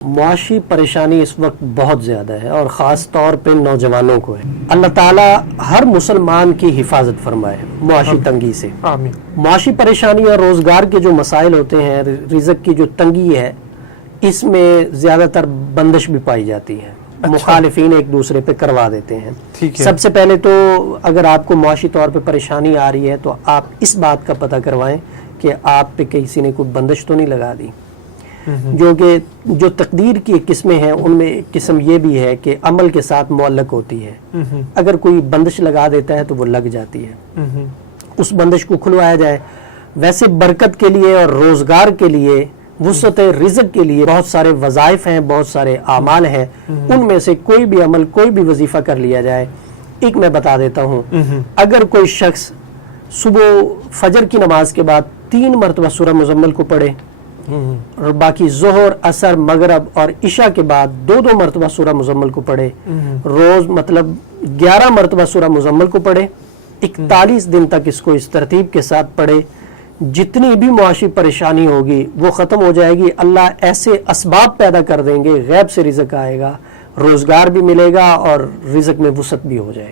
معاشی پریشانی اس وقت بہت زیادہ ہے اور خاص طور پہ نوجوانوں کو ہے۔ اللہ تعالیٰ ہر مسلمان کی حفاظت فرمائے معاشی تنگی سے۔ آمین۔ معاشی پریشانی اور روزگار کے جو مسائل ہوتے ہیں، رزق کی جو تنگی ہے، اس میں زیادہ تر بندش بھی پائی جاتی ہے۔ مخالفین ایک دوسرے پہ کروا دیتے ہیں۔ سب سے پہلے تو اگر آپ کو معاشی طور پہ پریشانی آ رہی ہے تو آپ اس بات کا پتہ کروائیں کہ آپ پہ کسی نے کوئی بندش تو نہیں لگا دی، جو تقدیر کی قسمیں ہیں ان میں ایک قسم یہ بھی ہے کہ عمل کے ساتھ معلق ہوتی ہے۔ اگر کوئی بندش لگا دیتا ہے تو وہ لگ جاتی ہے، اس بندش کو کھلوایا جائے۔ ویسے برکت کے لیے اور روزگار کے لیے، وسعت رزق کے لیے بہت سارے وظائف ہیں، بہت سارے اعمال ہیں، ان میں سے کوئی بھی عمل، کوئی بھی وظیفہ کر لیا جائے۔ ایک میں بتا دیتا ہوں، اگر کوئی شخص صبح فجر کی نماز کے بعد 3 مرتبہ سورہ مزمل کو پڑھے اور باقی ظہر، عصر، مغرب اور عشاء کے بعد 2 مرتبہ سورہ مزمل کو پڑھے، روز مطلب 11 مرتبہ سورہ مزمل کو پڑھے، 41 دن تک اس کو اس ترتیب کے ساتھ پڑھے، جتنی بھی معاشی پریشانی ہوگی وہ ختم ہو جائے گی۔ اللہ ایسے اسباب پیدا کر دیں گے، غیب سے رزق آئے گا، روزگار بھی ملے گا اور رزق میں وسعت بھی ہو جائے گی۔